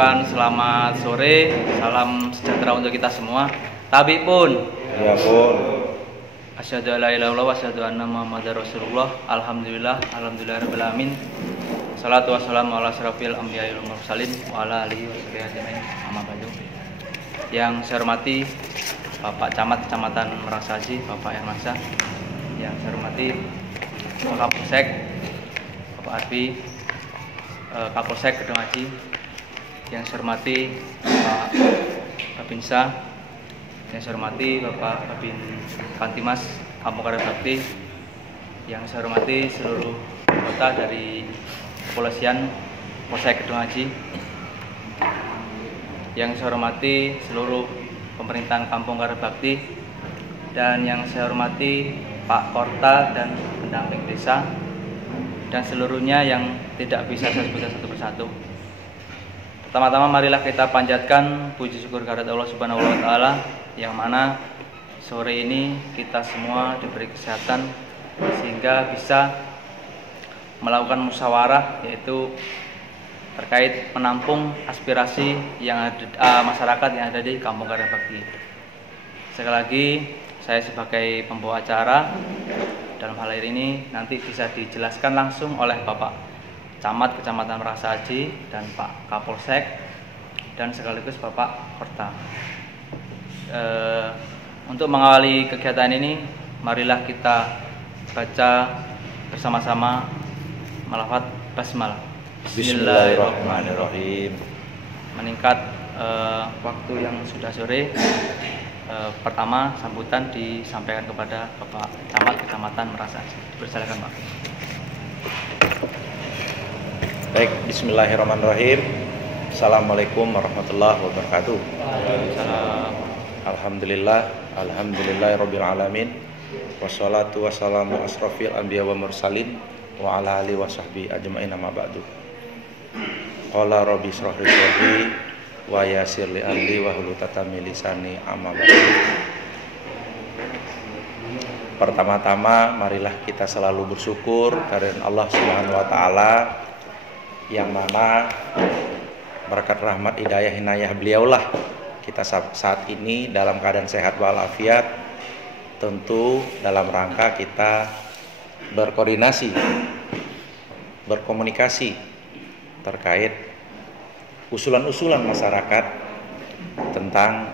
ucapkan selamat sore, salam sejahtera untuk kita semua. Tapi pun, ya pun. Asyhadu alla ilaha illallah wa asyhadu anna Muhammadar Rasulullah. Alhamdulillahirabbil alamin. Salatu wassalamu ala asyrafil anbiya'i wal mursalin wa ala alihi washabihi ajmain. Amma ba'du. Yang saya hormati Bapak Camat Kecamatan Merasaji, Bapak Hermansyah. Yang saya hormati Pak Kapolsek, Bapak Arfi, Kapolsek Gedung Aji. Yang saya hormati Pak Babinsa. Yang saya hormati Bapak Babin Kantimas Kampung Karya Bakti. Yang saya hormati seluruh anggota dari Kepolisian Polsek Gedung Aji. Yang saya hormati seluruh pemerintahan Kampung Karya Bakti. Dan yang saya hormati Pak Korta dan pendamping desa, dan seluruhnya yang tidak bisa saya sebutkan satu persatu. Pertama-tama marilah kita panjatkan puji syukur kehadirat Allah Subhanahu wa taala, yang mana sore ini kita semua diberi kesehatan sehingga bisa melakukan musyawarah, yaitu terkait menampung aspirasi yang ada, masyarakat yang ada di Kampung Karya Bakti. Sekali lagi, saya sebagai pembawa acara dalam hal ini nanti bisa dijelaskan langsung oleh Bapak Camat Kecamatan Merasaji dan Pak Kapolsek dan sekaligus Bapak Korta. Untuk mengawali kegiatan ini, marilah kita baca bersama-sama Malafat Basmalah. Bismillahirrahmanirrahim. Meningkat waktu yang sudah sore, pertama sambutan disampaikan kepada Bapak Camat Kecamatan Merasaji. Dipersilakan, Pak. Baik, bismillahirrahmanirrahim. Assalamualaikum warahmatullahi wabarakatuh. Alhamdulillahirabbil alamin. Wassalatu wassalamu asrofil anbiya wa mursalin wa ala alihi washabbihi ajmain, amma ba'du. Qala rabbi shrah li sadri wa yassir li amri wa hlul 'uqdatam min lisani, amma ba'du. Pertama-tama marilah kita selalu bersyukur karena Allah Subhanahu wa taala, yang mana berkat rahmat hidayah inayah beliaulah kita saat ini dalam keadaan sehat walafiat. Tentu dalam rangka kita berkoordinasi, berkomunikasi terkait usulan-usulan masyarakat tentang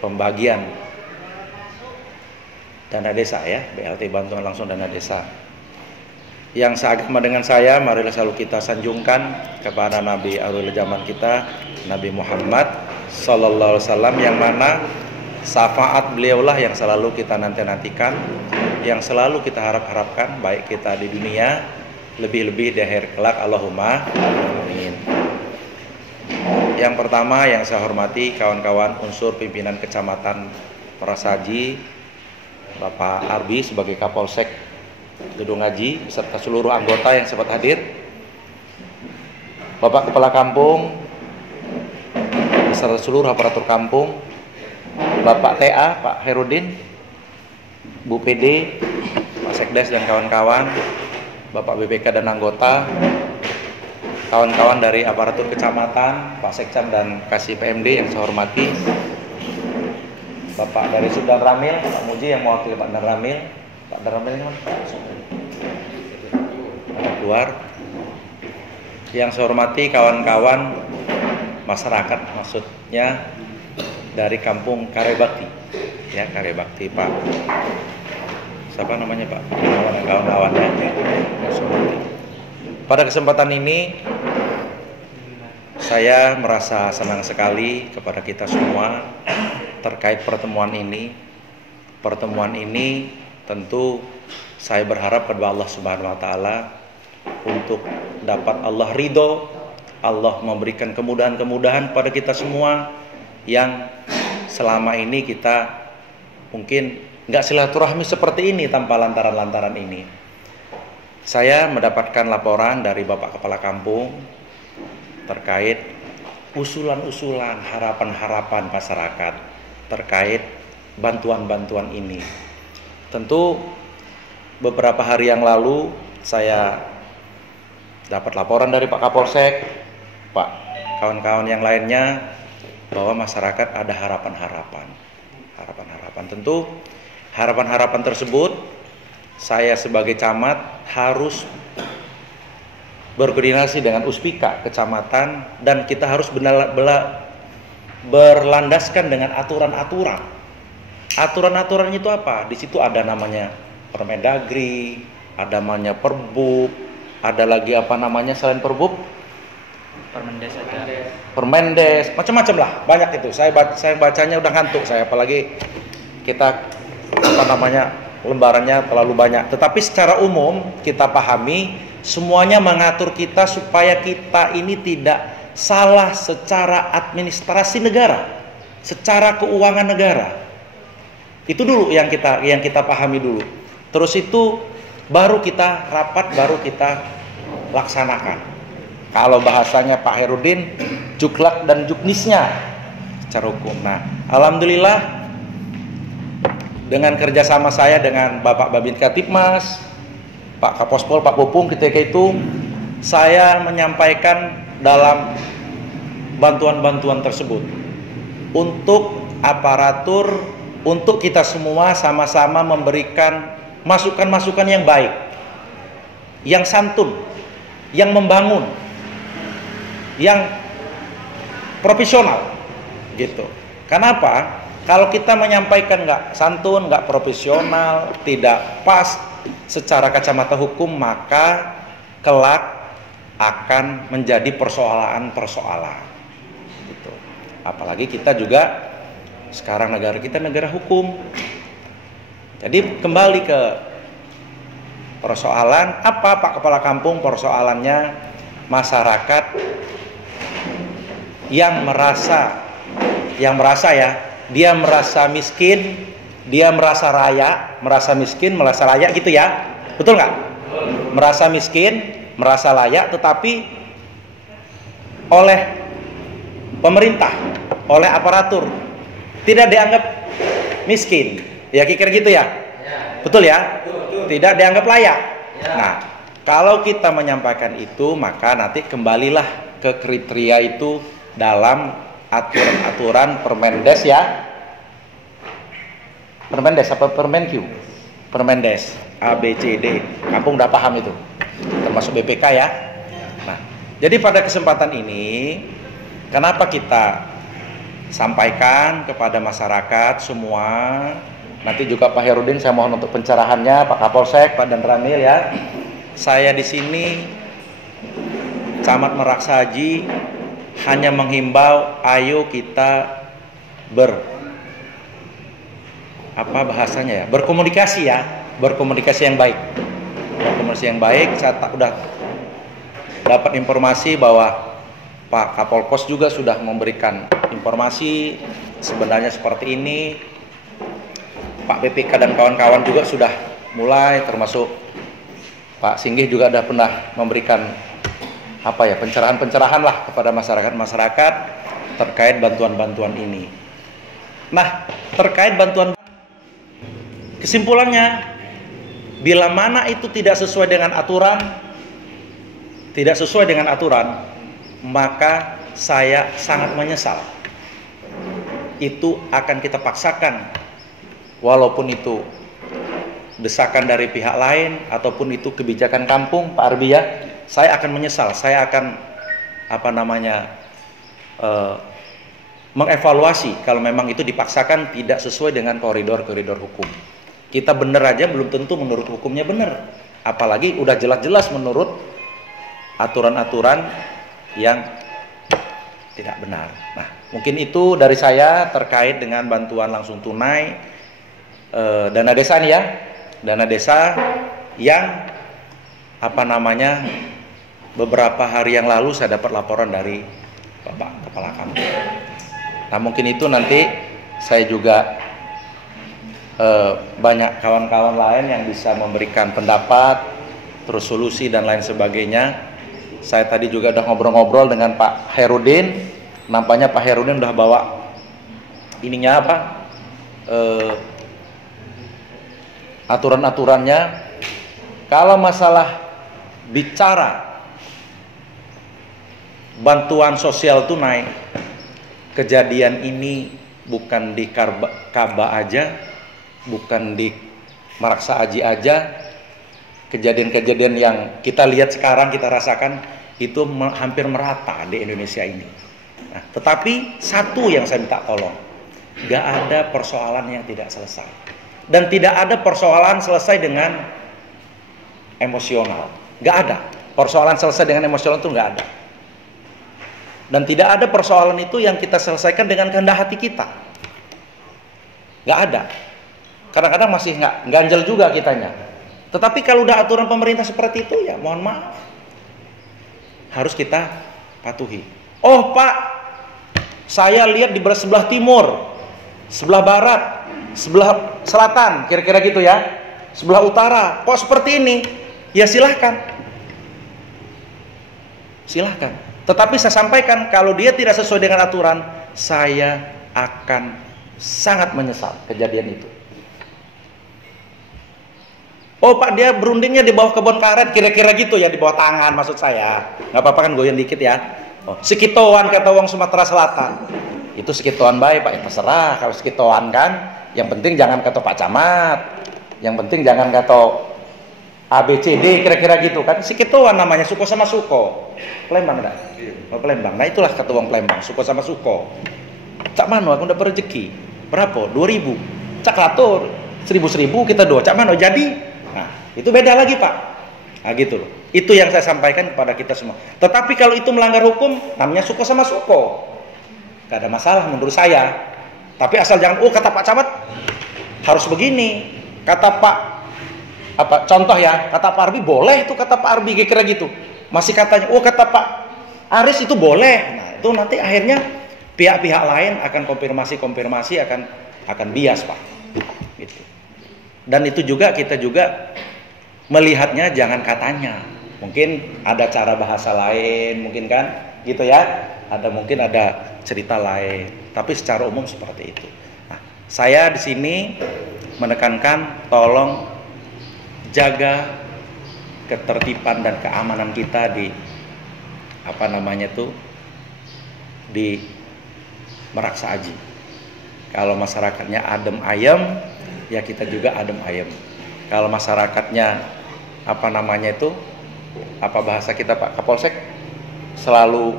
pembagian dana desa, ya, BLT, bantuan langsung dana desa. Yang seagama dengan saya, marilah selalu kita sanjungkan kepada Nabi Akhir Zaman kita, Nabi Muhammad Sallallahu Alaihi Wasallam, yang mana syafaat beliaulah yang selalu kita nantikan, yang selalu kita harapkan, baik kita di dunia, lebih-lebih di akhir kelak. Allahumma amin. Yang pertama yang saya hormati kawan-kawan unsur pimpinan Kecamatan Merasaji, Bapak Arbi sebagai Kapolsek Gedung Aji beserta seluruh anggota yang sempat hadir, Bapak Kepala Kampung beserta seluruh aparatur kampung, Bapak TA, Pak Herudin, Bu PD, Pak Sekdes dan kawan-kawan, Bapak BPK dan anggota, kawan-kawan dari aparatur kecamatan, Pak Sekcam dan Kasih PMD yang saya hormati, Bapak dari Subdan Ramil, Pak Muji yang mewakili Pak Dan Ramil. Pak Dan Ramil ini ada keluar. Yang saya hormati kawan-kawan masyarakat, maksudnya dari Kampung Karya Bakti, ya, Karya Bakti, Pak siapa namanya, Pak kawan-kawannya. Pada kesempatan ini saya merasa senang sekali kepada kita semua terkait pertemuan ini. Pertemuan ini tentu saya berharap kepada Allah Subhanahu wa taala untuk dapat Allah ridho, Allah memberikan kemudahan-kemudahan pada kita semua yang selama ini kita mungkin nggak silaturahmi seperti ini tanpa lantaran-lantaran ini. Saya mendapatkan laporan dari Bapak Kepala Kampung terkait usulan-usulan, harapan-harapan masyarakat terkait bantuan-bantuan ini. Tentu beberapa hari yang lalu saya dapat laporan dari Pak Kapolsek, Pak kawan-kawan yang lainnya bahwa masyarakat ada harapan-harapan. Harapan-harapan, tentu harapan-harapan tersebut saya sebagai camat harus berkoordinasi dengan Uspika kecamatan, dan kita harus berlandaskan dengan aturan-aturan. Aturan-aturan itu apa? Di situ ada namanya Permendagri, ada namanya Perbub, ada lagi apa namanya selain Perbub? Permendes ada. Permendes, macam-macam lah, banyak itu. Saya bacanya udah ngantuk saya, apalagi kita apa namanya lembarannya terlalu banyak. Tetapi secara umum kita pahami semuanya mengatur kita supaya kita ini tidak salah secara administrasi negara, secara keuangan negara. Itu dulu yang kita pahami dulu. Terus itu baru kita rapat, baru kita laksanakan. Kalau bahasanya Pak Herudin, juklak dan juknisnya secara hukum. Nah, alhamdulillah dengan kerjasama saya dengan Bapak Babin Katipmas, Pak Kapospol, Pak Pupung, ketika itu saya menyampaikan dalam bantuan-bantuan tersebut untuk aparatur, untuk kita semua sama-sama memberikan masukan-masukan yang baik, yang santun, yang membangun, yang profesional gitu. Kenapa? Kalau kita menyampaikan nggak santun, nggak profesional, tidak pas secara kacamata hukum, maka kelak akan menjadi persoalan-persoalan gitu. Apalagi kita juga sekarang negara kita negara hukum. Jadi kembali ke persoalan apa Pak Kepala Kampung, persoalannya masyarakat yang merasa ya, dia merasa miskin, dia merasa raya, merasa miskin, merasa layak gitu ya, betul nggak? Merasa miskin, merasa layak, tetapi oleh pemerintah, oleh aparatur tidak dianggap miskin, ya kira gitu ya, betul ya? Tidak dianggap layak. Nah, kalau kita menyampaikan itu, maka nanti kembalilah ke kriteria itu dalam aturan-aturan Permendes ya. Permendes apa Permenq? Permendes A, B, C, D. Kampung udah paham itu, termasuk BPK ya. Nah, jadi pada kesempatan ini, kenapa kita sampaikan kepada masyarakat semua, nanti juga Pak Herudin saya mohon untuk pencerahannya, Pak Kapolsek, Pak Dan Ramil ya. Saya di sini Camat Meraksaji hanya menghimbau, ayo kita berkomunikasi ya, berkomunikasi yang baik. Berkomunikasi yang baik. Saya udah dapat informasi bahwa Pak Kapolkos juga sudah memberikan informasi sebenarnya seperti ini. Pak BPK dan kawan-kawan juga sudah mulai, termasuk Pak Singgih juga sudah pernah memberikan pencerahan-pencerahan lah kepada masyarakat terkait bantuan-bantuan ini. Nah, terkait bantuan, kesimpulannya, bila mana itu tidak sesuai dengan aturan, maka saya sangat menyesal. Itu akan kita paksakan, walaupun itu desakan dari pihak lain ataupun itu kebijakan kampung, Pak Arbi ya, saya akan menyesal. Saya akan mengevaluasi kalau memang itu dipaksakan tidak sesuai dengan koridor-koridor hukum. Kita benar aja belum tentu menurut hukumnya benar, apalagi udah jelas-jelas menurut aturan-aturan yang tidak benar. Nah, mungkin itu dari saya terkait dengan bantuan langsung tunai dana desa nih ya, dana desa yang beberapa hari yang lalu saya dapat laporan dari Bapak Kepala Kampung. Nah, mungkin itu nanti saya juga banyak kawan-kawan lain yang bisa memberikan pendapat, terus solusi dan lain sebagainya. Saya tadi juga udah ngobrol-ngobrol dengan Pak Herudin. Nampaknya Pak Herudin udah bawa ininya aturan-aturannya. Kalau masalah bicara bantuan sosial tunai. Kejadian ini bukan di Kaba aja, bukan di Maraksa Aji aja. Kejadian-kejadian yang kita lihat sekarang, kita rasakan itu hampir merata di Indonesia ini. Nah, tetapi satu yang saya minta tolong, gak ada persoalan yang tidak selesai. Dan tidak ada persoalan selesai dengan emosional. Gak ada. Persoalan selesai dengan emosional itu gak ada. Dan tidak ada persoalan itu yang kita selesaikan dengan kehendak hati kita. Gak ada. Kadang-kadang masih gak ganjel juga kitanya. Tetapi kalau udah aturan pemerintah seperti itu, ya mohon maaf, harus kita patuhi. Oh Pak, saya lihat di sebelah timur, sebelah barat, sebelah selatan, kira-kira gitu ya, sebelah utara, kok seperti ini? Ya silahkan. Silahkan. Tetapi saya sampaikan, kalau dia tidak sesuai dengan aturan, saya akan sangat menyesal kejadian itu. Oh Pak, dia berundingnya di bawah kebun karet, kira-kira gitu ya, di bawah tangan maksud saya. Nggak apa-apa kan, goyang dikit ya. Oh, sekitoan kata wong Sumatera Selatan. Itu sekitoan baik Pak, ya terserah. Kalau sekitoan kan, yang penting jangan kata Pak Camat, yang penting jangan kata ABCD, kira-kira gitu kan. Sekitoan namanya, suko sama suko. Palembang enggak? Oh, Palembang. Nah itulah kata wong Palembang, suko sama suko. Cak mano aku dapat rezeki. Berapa? 2.000. Cak latur 1.000 kita doa. Cak mano jadi. Nah, itu beda lagi Pak. Nah gitu loh. Itu yang saya sampaikan kepada kita semua. Tetapi kalau itu melanggar hukum, namanya suko sama suko. Gak ada masalah menurut saya. Tapi asal jangan, oh kata Pak Camat harus begini. Kata Pak, contoh ya, kata Pak Arbi boleh itu, kata Pak Arbi kira-kira gitu. Masih katanya, oh kata Pak Aris itu boleh. Nah itu nanti akhirnya pihak-pihak lain akan konfirmasi akan bias Pak. Gitu. Dan itu juga kita juga melihatnya jangan katanya. Mungkin ada cara bahasa lain, mungkin kan, gitu ya. Mungkin ada cerita lain. Tapi secara umum seperti itu. Nah, saya di sini menekankan tolong jaga ketertiban dan keamanan kita di di Maraksa Aji. Kalau masyarakatnya adem ayem, ya kita juga adem ayem. Kalau masyarakatnya apa bahasa kita Pak Kapolsek selalu,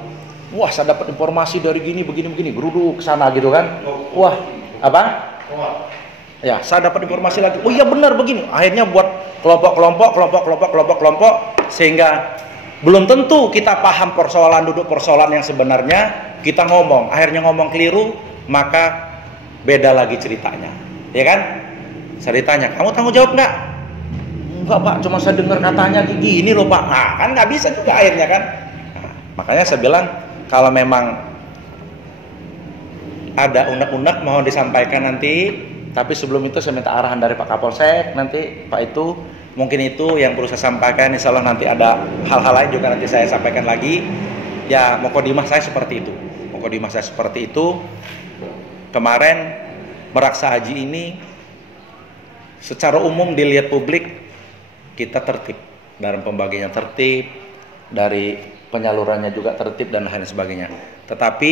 wah saya dapat informasi dari begini geruduk ke sana gitu kan. Wah, apa? Ya, saya dapat informasi lagi. Oh iya benar begini. Akhirnya buat kelompok sehingga belum tentu kita paham duduk persoalan yang sebenarnya, kita akhirnya ngomong keliru, maka beda lagi ceritanya. Ya kan? Saya ditanya, kamu tanggung jawab nggak? Enggak Pak, cuma saya dengar katanya gini loh Pak. Nah, kan nggak bisa juga akhirnya kan. Nah, makanya saya bilang, kalau memang ada unek-unek mohon disampaikan nanti. Tapi sebelum itu saya minta arahan dari Pak Kapolsek nanti, Pak itu, mungkin itu yang perlu saya sampaikan. Insya Allah nanti ada hal-hal lain juga nanti saya sampaikan lagi. Ya, mukodimah saya seperti itu. Kemarin Maraksa Aji ini secara umum dilihat publik kita tertib, dalam pembagiannya tertib, dari penyalurannya juga tertib dan lain sebagainya. Tetapi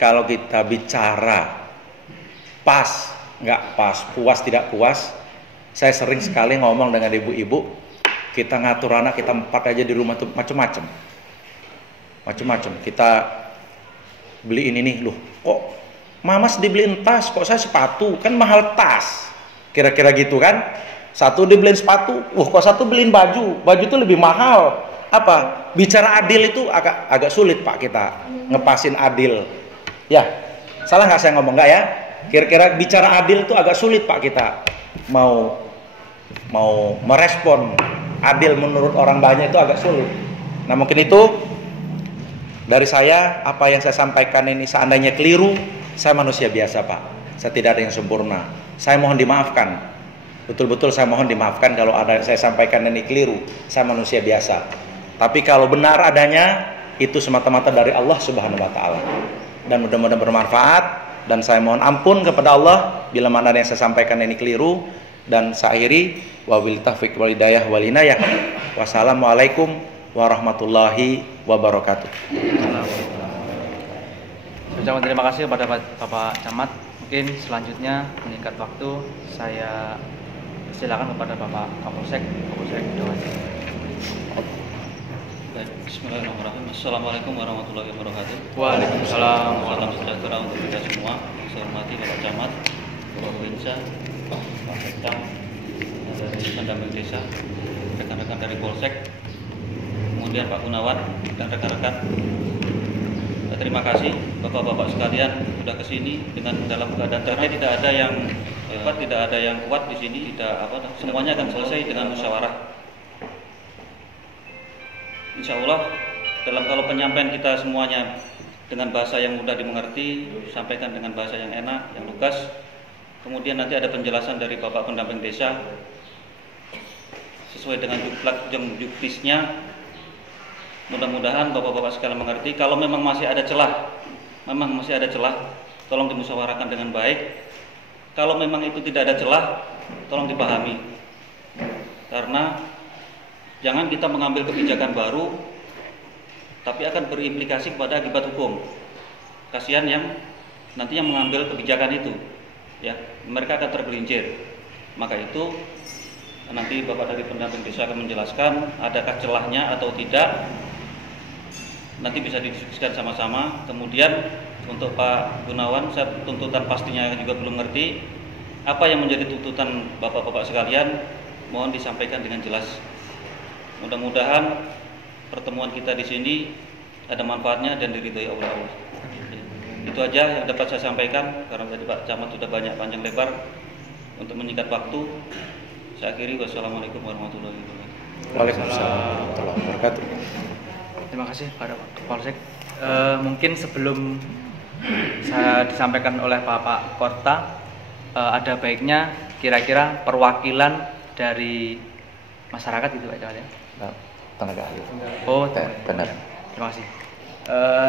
kalau kita bicara pas, nggak pas, puas tidak puas, saya sering sekali ngomong dengan ibu-ibu, kita ngatur anak kita 4 aja di rumah tuh macem-macem. Kita beliin ini, loh kok Mamas dibeliin tas, kok saya sepatu, kan mahal tas. Kira-kira gitu kan. Satu dibeliin sepatu, kok satu beliin baju itu lebih mahal. Apa? Bicara adil itu agak sulit Pak kita ngepasin adil. Ya, salah nggak saya ngomong nggak ya? Kira-kira bicara adil itu agak sulit Pak kita mau merespon adil menurut orang banyak itu agak sulit. Nah mungkin itu dari saya, apa yang saya sampaikan ini seandainya keliru, saya manusia biasa Pak. Saya tidak ada yang sempurna. Saya mohon dimaafkan. Betul-betul saya mohon dimaafkan kalau ada yang saya sampaikan ini keliru. Saya manusia biasa. Tapi kalau benar adanya, itu semata-mata dari Allah Subhanahu wa taala. Dan mudah-mudahan bermanfaat, dan saya mohon ampun kepada Allah bila mana ada yang saya sampaikan ini keliru. Dan saya akhiri, wabillahi taufiq wal hidayah wal inayah. Wassalamualaikum warahmatullahi wabarakatuh. wabarakatuh. Ucapan terima kasih kepada Bapak Camat. Mungkin selanjutnya meningkat waktu saya silakan kepada Bapak Kapolsek Dewan. Bismillahirrahmanirrahim. Assalamualaikum warahmatullahi wabarakatuh. Waalaikumsalam. Salam sejahtera untuk kita semua. Saya hormati Bapak Camat, Bapak Binsa, Pak Sekcam, dari pendamping desa, rekan-rekan dari Polsek, kemudian Pak Gunawan dan rekan-rekan. Terima kasih Bapak-bapak sekalian sudah kesini dengan dalam keadaan damai, tidak ada yang hebat, tidak ada yang kuat di sini, semuanya akan selesai dengan musyawarah. Insya Allah kalau penyampaian kita semuanya dengan bahasa yang mudah dimengerti, sampaikan dengan bahasa yang enak, yang lugas. Kemudian nanti ada penjelasan dari Bapak pendamping desa sesuai dengan juknisnya. Mudah-mudahan Bapak-bapak sekalian mengerti. Kalau memang masih ada celah, tolong dimusyawarahkan dengan baik. Kalau memang itu tidak ada celah, tolong dipahami. Karena jangan kita mengambil kebijakan baru, tapi akan berimplikasi kepada akibat hukum. Kasihan yang nanti yang mengambil kebijakan itu, ya, mereka akan tergelincir. Maka itu nanti Bapak dari pendamping desa akan menjelaskan adakah celahnya atau tidak. Nanti bisa didiskusikan sama-sama. Kemudian untuk Pak Gunawan, saya tuntutan pastinya juga belum ngerti. Apa yang menjadi tuntutan Bapak-bapak sekalian, mohon disampaikan dengan jelas. Mudah-mudahan pertemuan kita di sini ada manfaatnya dan diridhoi Allah. Itu aja yang dapat saya sampaikan, karena tadi Pak Camat sudah banyak panjang lebar untuk menyingkat waktu. Saya akhiri, wassalamualaikum warahmatullahi wabarakatuh. Waalaikumsalam warahmatullahi wabarakatuh. Terima kasih pada Polsek. Mungkin sebelum saya disampaikan oleh Bapak Korta, ada baiknya kira-kira perwakilan dari masyarakat gitu Pak Camat ya? Tenaga ahli. Oh, benar. Terima kasih.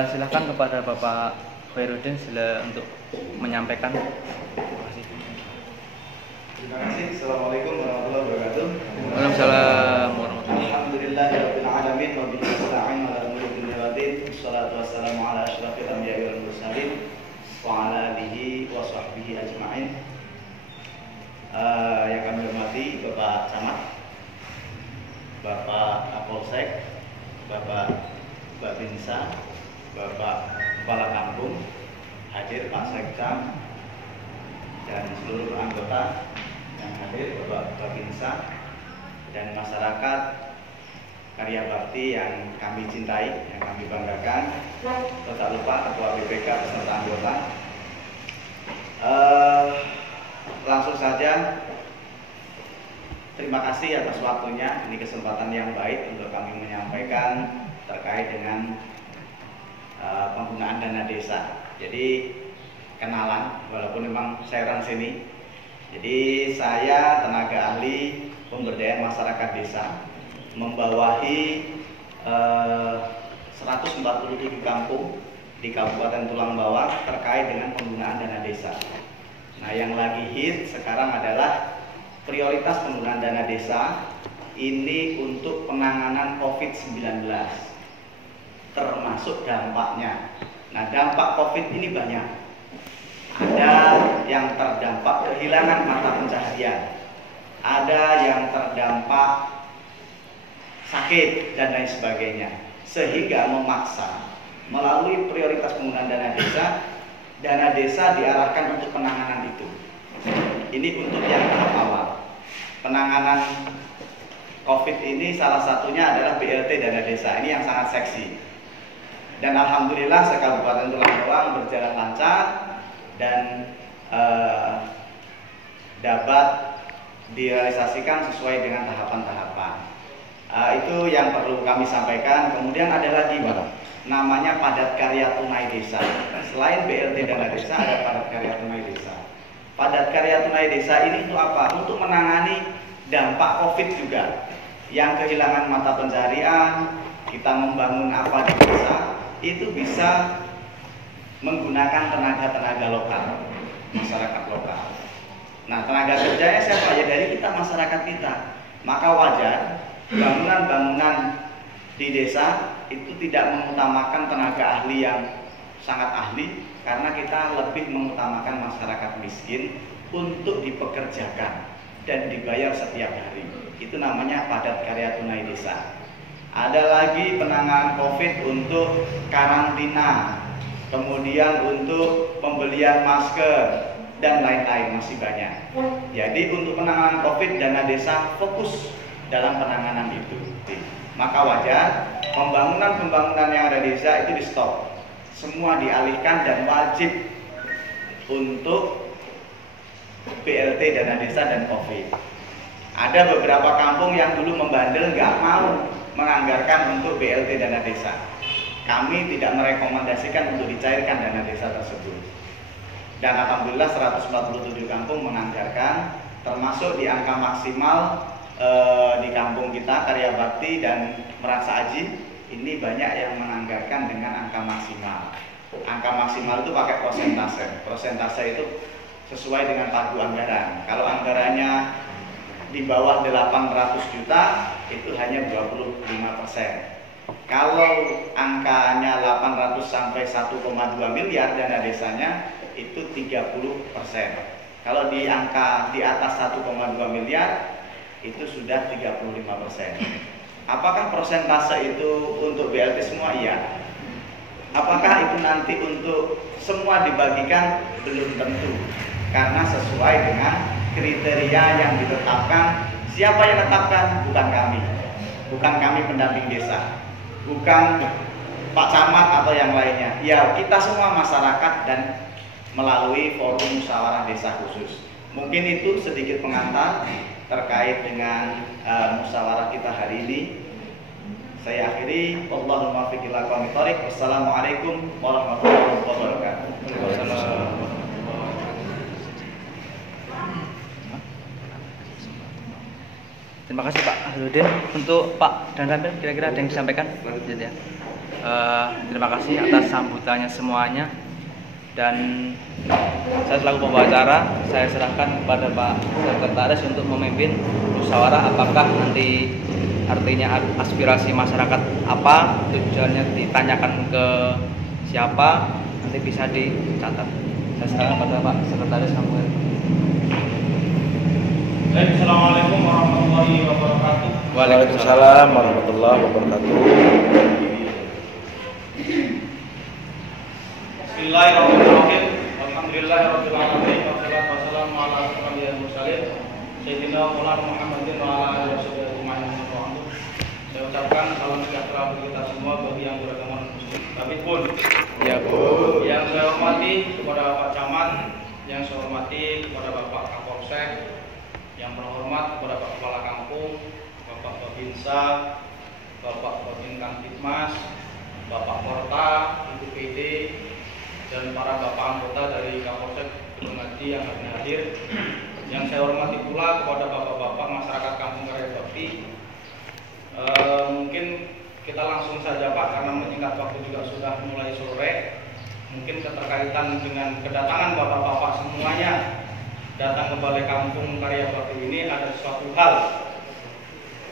Silakan kepada Bapak Khairuddin untuk menyampaikan. Terima kasih. Terima kasih. Assalamualaikum warahmatullahi wabarakatuh. Waalaikumsalam warahmatullahi wabarakatuh. Alhamdulillahirabbil alamin wa bihi nasta'in ala umuri dunya waddin. Wassalatu wassalamu ala asyrafil anbiya'i wal mursalin wa ala alihi wa sahbihi ajma'in. Yang kami hormati Bapak Camat, Bapak Kapolsek, Bapak Babinsa, Bapak Kepala Kampung, hadir Pak Sekcam, dan seluruh anggota yang hadir, Bapak Babinsa, dan masyarakat karya bakti yang kami cintai, yang kami banggakan. Tak lupa Ketua BPK beserta anggota. Langsung saja, terima kasih atas waktunya. Ini kesempatan yang baik untuk kami menyampaikan terkait dengan penggunaan dana desa. Jadi kenalan, walaupun memang saya orang sini. Jadi saya tenaga ahli pemberdayaan masyarakat desa, membawahi 147 kampung di Kabupaten Tulang Bawang terkait dengan penggunaan dana desa. Nah, yang lagi hit sekarang adalah prioritas penggunaan dana desa ini untuk penanganan COVID-19, termasuk dampaknya. Nah, dampak COVID ini banyak. Ada yang terdampak kehilangan mata pencaharian, ada yang terdampak sakit dan lain sebagainya, sehingga memaksa melalui prioritas penggunaan dana desa diarahkan untuk penanganan itu. Ini untuk yang tahap awal. Penanganan COVID ini salah satunya adalah BLT dana desa, ini yang sangat seksi. Dan alhamdulillah sekabupaten Tulang Bawang berjalan lancar dan dapat direalisasikan sesuai dengan tahapan-tahapan. Itu yang perlu kami sampaikan. Kemudian ada lagi namanya padat karya tunai desa. Selain BLT dana desa, ada padat karya tunai desa. Padat karya tunai desa ini untuk apa? Untuk menangani dampak COVID juga. Yang kehilangan mata pencaharian, kita membangun apa di desa, itu bisa menggunakan tenaga-tenaga lokal, masyarakat lokal. Nah, tenaga kerjanya siapa? Ya dari kita, masyarakat kita. Maka wajar bangunan-bangunan di desa itu tidak mengutamakan tenaga ahli yang sangat ahli, karena kita lebih mengutamakan masyarakat miskin untuk dipekerjakan dan dibayar setiap hari. Itu namanya padat karya tunai desa. Ada lagi penanganan COVID untuk karantina, kemudian untuk pembelian masker dan lain-lain, masih banyak. Jadi untuk penanganan COVID, dana desa fokus dalam penanganan itu. Maka wajar pembangunan yang ada di desa itu di stop, semua dialihkan dan wajib untuk BLT dana desa dan COVID. Ada beberapa kampung yang dulu membandel nggak mau menganggarkan untuk BLT dana desa. Kami tidak merekomendasikan untuk dicairkan dana desa tersebut. Dan alhamdulillah 147 kampung menganggarkan, termasuk di angka maksimal di kampung kita Karya Bakti dan Merasa Aji, ini banyak yang menganggarkan dengan angka maksimal. Angka maksimal itu pakai prosentase. Prosentase itu sesuai dengan pagu anggaran. Kalau anggarannya di bawah 800 juta itu hanya 25%. Kalau angkanya 800 sampai 1,2 miliar dana desanya itu 30%. Kalau di angka di atas 1,2 miliar itu sudah 35%. Apakah persentase itu untuk BLT semua? Iya. Apakah itu nanti untuk semua dibagikan? Belum tentu. Karena sesuai dengan kriteria yang ditetapkan. Siapa yang tetapkan? Bukan kami. Bukan kami pendamping desa. Bukan Pak Camat atau yang lainnya. Ya, kita semua masyarakat dan melalui forum musyawarah desa khusus. Mungkin itu sedikit pengantar terkait dengan musyawarah kita hari ini. Saya akhiri. Allahumma fiqh ila aqwamit thoriq. Wassalamualaikum warahmatullahi wabarakatuh. Terima kasih Pak Ahluddin. Untuk Pak dan Ramil, kira-kira ada yang disampaikan? Terima kasih atas sambutannya semuanya. Dan saya selaku pembicara, saya serahkan kepada Pak Sekretaris untuk memimpin musyawarah. Apakah nanti artinya aspirasi masyarakat apa, tujuannya ditanyakan ke siapa, nanti bisa dicatat. Saya serahkan kepada Pak Sekretaris. Assalamualaikum warahmatullahi wabarakatuh. Waalaikumsalam warahmatullahi wabarakatuh. Bismillahirrahmanirrahim. Alhamdulillahirabbil alamin. Wassalatu wassalamu ala asyrofil mursalin sayyidina Maulana Muhammadin wa ala alihi wasallam. Saya ucapkan salam sejahtera bagi kita semua, bagi yang beragama muslim. Tapi pun, Ya, Bu. yang saya hormati kepada Pak Camat, yang saya hormati kepada Bapak Kapolsek, yang terhormat kepada Pak Kepala Kampung, Bapak Babinsa, Bapak Babin Kamtibmas, Bapak Porta, Ibu PD, dan para bapak anggota dari Kapolsek Gunung Haji yang hadir. Yang saya hormati pula kepada bapak-bapak masyarakat Kampung Karya Bakti. Mungkin kita langsung saja Pak, karena menyingkat waktu juga sudah mulai sore. Mungkin keterkaitan dengan kedatangan bapak-bapak semuanya datang ke Balai Kampung Karya Bakti ini ada suatu hal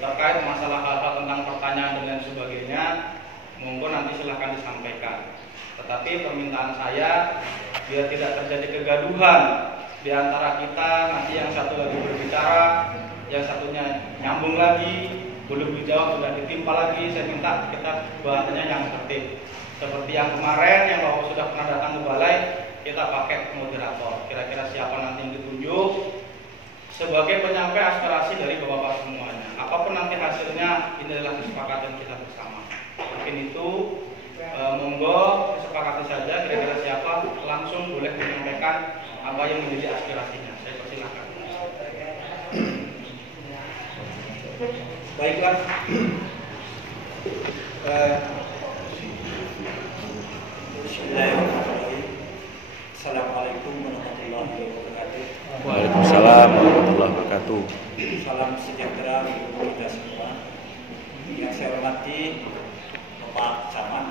terkait masalah hal-hal tentang pertanyaan dan lain sebagainya. Monggo nanti silahkan disampaikan. Tetapi permintaan saya biar tidak terjadi kegaduhan di antara kita, nanti yang satu lagi berbicara, yang satunya nyambung lagi, belum dijawab sudah ditimpa lagi. Saya minta kita bahasannya yang tertib. Seperti yang kemarin yang Bapak sudah pernah datang ke balai, kita pakai moderator. Kira-kira siapa nanti yang ditunjuk sebagai penyampai aspirasi dari bapak-bapak semuanya. Apapun nanti hasilnya, ini adalah kesepakatan kita bersama. Mungkin itu monggo disepakati saja, kira-kira siapa langsung boleh menyampaikan apa yang menjadi aspirasinya. Saya persilahkan. Baiklah. Bismillahirrahmanirrahim. Assalamualaikum warahmatullahi wabarakatuh. Waalaikumsalam warahmatullahi wabarakatuh. Salam sejahtera untuk kita semua. Yang saya hormati Pak Camat,